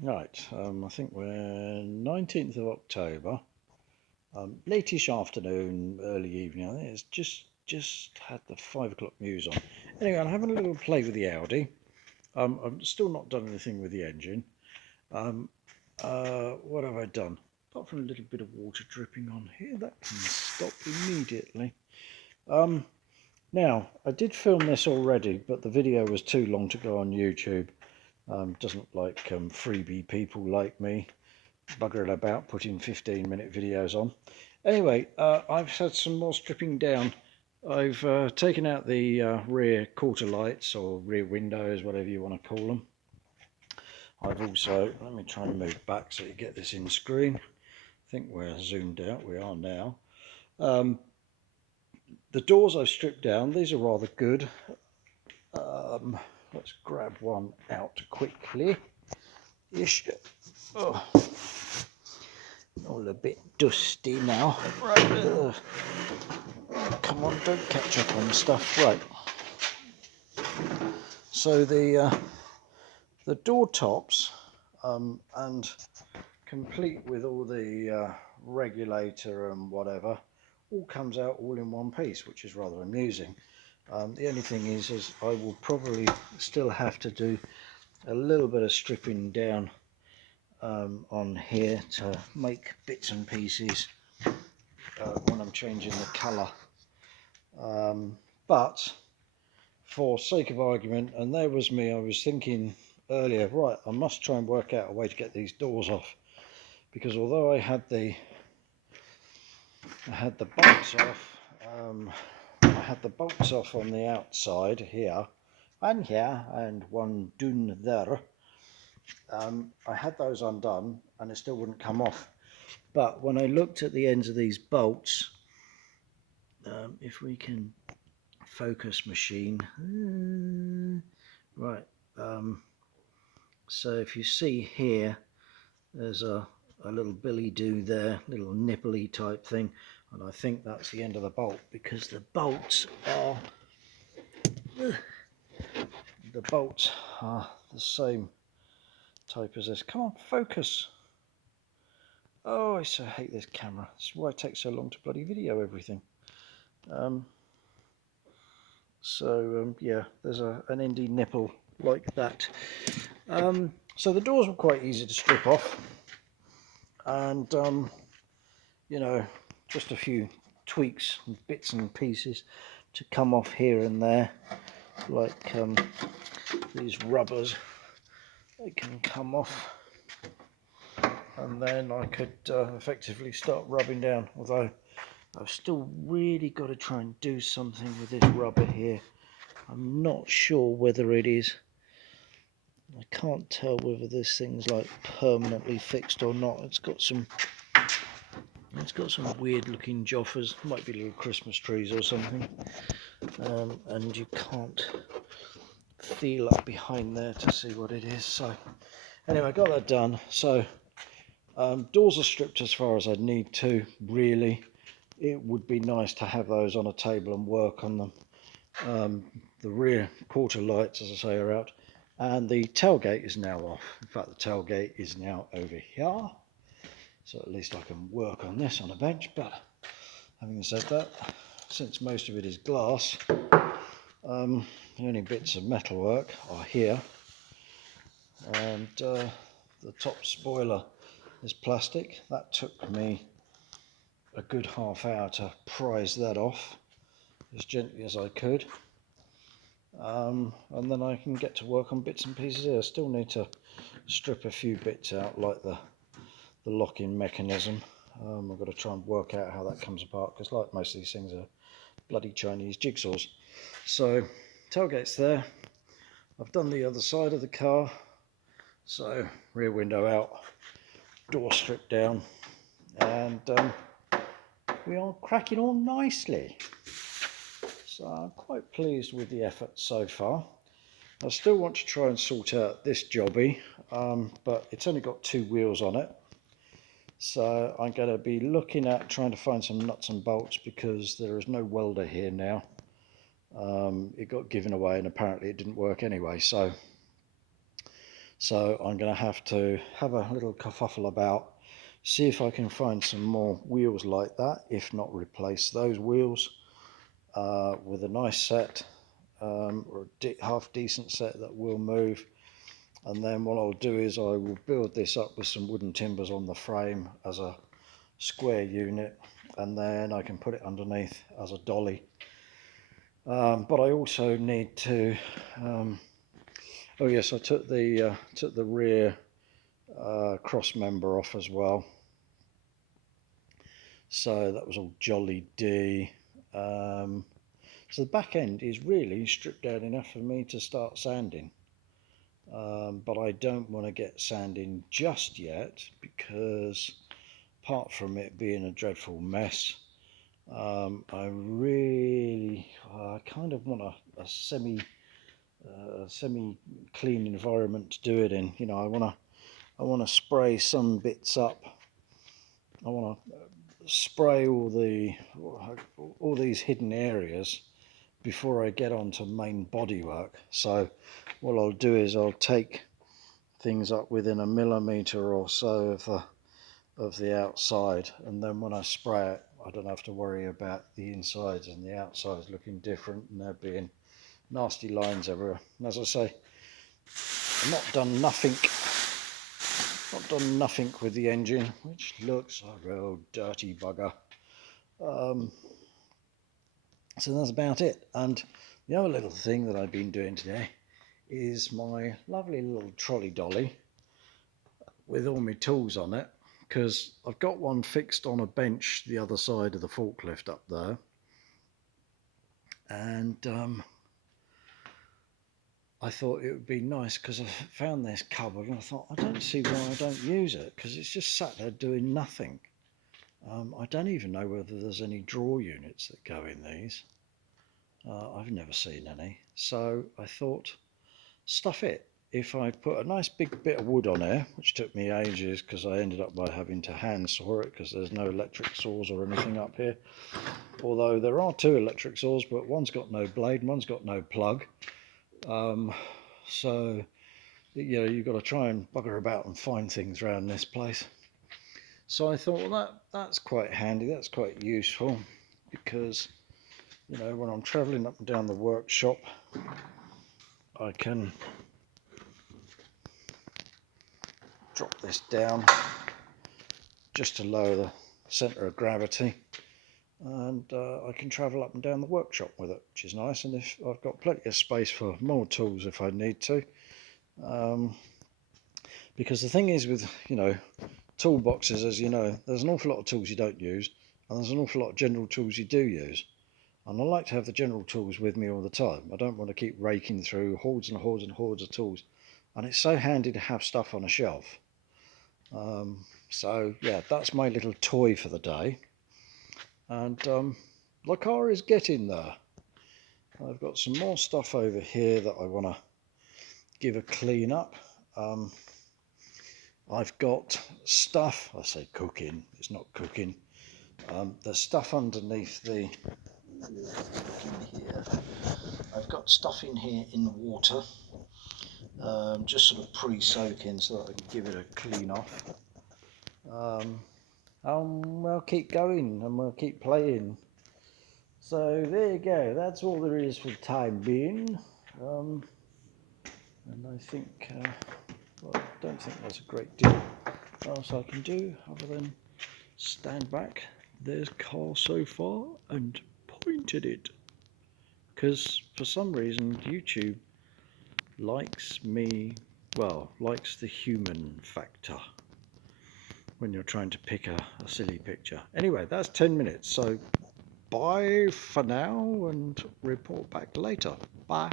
Right, I think we're 19th of October, latish afternoon, early evening. I think it's just had the 5 o'clock news on. Anyway, I'm having a little play with the Audi. I've still not done anything with the engine. What have I done? Apart from a little bit of water dripping on here, that can stop immediately. Now, I did film this already, but the video was too long to go on YouTube. Doesn't like freebie people like me buggering about putting 15-minute videos on. Anyway, I've had some more stripping down. I've taken out the rear quarter lights or rear windows, whatever you want to call them. I've also, let me try and move back so you get this in screen. I think we're zoomed out, we are now. The doors I've stripped down, these are rather good. Let's grab one out quickly. Ish. Oh, all a bit dusty now. Right. Come on, don't catch up on stuff. Right. So the door tops, and complete with all the regulator and whatever, all comes out all in one piece, which is rather amusing. The only thing is I will probably still have to do a little bit of stripping down on here to make bits and pieces when I'm changing the colour. But for sake of argument, and there was me, I was thinking earlier, right, I must try and work out a way to get these doors off, because although I had the bolts off, on the outside here and one down there. I had those undone and it still wouldn't come off. But when I looked at the ends of these bolts, if we can focus machine, right, so if you see here, there's a little billy do there, little nipply type thing, and I think that's the end of the bolt, because the bolts are the same type as this. Come on, focus. Oh, I so hate this camera. This is why it takes so long to bloody video everything. Yeah, there's an indie nipple like that. So the doors were quite easy to strip off, and you know, just a few tweaks and bits and pieces to come off here and there, like these rubbers. They can come off, and then I could effectively start rubbing down, although I've still really got to try and do something with this rubber here. I'm not sure whether it is, I can't tell whether this thing's like permanently fixed or not. It's got some weird looking joffers, might be little Christmas trees or something, and you can't feel up behind there to see what it is. So anyway, I got that done. So doors are stripped as far as I need to, really. It would be nice to have those on a table and work on them. The rear quarter lights, as I say, are out, and the tailgate is now off. In fact, the tailgate is now over here, so at least I can work on this on a bench. But having said that, since most of it is glass, the only bits of metalwork are here, and the top spoiler is plastic. That took me a good half hour to prise that off as gently as I could, and then I can get to work on bits and pieces here. I still need to strip a few bits out, like the locking mechanism. I've got to try and work out how that comes apart, because like most of these things are bloody Chinese jigsaws. So tailgate's there. I've done the other side of the car, so rear window out, door stripped down, and we are cracking on nicely. So I'm quite pleased with the effort so far. I still want to try and sort out this jobby, but it's only got 2 wheels on it. So I'm going to be looking at trying to find some nuts and bolts, because there is no welder here now. It got given away and apparently it didn't work anyway. So So I'm going to have a little kerfuffle about, see if I can find some more wheels like that, if not replace those wheels with a nice set or a half decent set that will move. And then what I'll do is I will build this up with some wooden timbers on the frame as a square unit, and then I can put it underneath as a dolly. But I also need to oh yes, I took the rear cross member off as well, so that was all jolly D. So the back end is really stripped down enough for me to start sanding, but I don't want to get sanding just yet, because apart from it being a dreadful mess, I kind of want a semi clean environment to do it in. You know, I want to spray some bits up. I want to spray all these hidden areas before I get on to main bodywork. So what I'll do is I'll take things up within a millimetre or so of the outside, and then when I spray it, I don't have to worry about the insides and the outsides looking different and there being nasty lines everywhere. And as I say, I've not done nothing with the engine, which looks a real dirty bugger. So that's about it. And the other little thing that I've been doing today is my lovely little trolley dolly with all my tools on it, because I've got one fixed on a bench the other side of the forklift up there, and I thought it would be nice, because I found this cupboard and I thought, I don't see why I don't use it, because it's just sat there doing nothing. I don't even know whether there's any drawer units that go in these. I've never seen any, so I thought, stuff it. If I put a nice big bit of wood on there, which took me ages because I ended up by having to hand saw it because there's no electric saws or anything up here, although there are two electric saws, but one's got no blade and one's got no plug, so you know, you've got to try and bugger about and find things around this place. So I thought, well, that's quite handy, that's quite useful, because you know, when I'm travelling up and down the workshop, I can drop this down just to lower the centre of gravity, and I can travel up and down the workshop with it, which is nice. And if I've got plenty of space for more tools if I need to, because the thing is with, you know, toolboxes, as you know, there's an awful lot of tools you don't use, and there's an awful lot of general tools you do use. And I like to have the general tools with me all the time. I don't want to keep raking through hordes and hordes and hordes of tools. And it's so handy to have stuff on a shelf. So yeah, that's my little toy for the day. And the car is getting there. I've got some more stuff over here that I want to give a clean up. I've got stuff, I say cooking, it's not cooking. There's stuff underneath the here. I've got stuff in here in the water, just sort of pre-soaking so that I can give it a clean off. We'll keep going and we'll keep playing. So there you go, that's all there is for the time being. And I think, well, I don't think there's a great deal else I can do other than stand back. There's car so far and point at it, because for some reason YouTube likes likes the human factor when you're trying to pick a silly picture. Anyway, that's 10 minutes, so bye for now and report back later. Bye.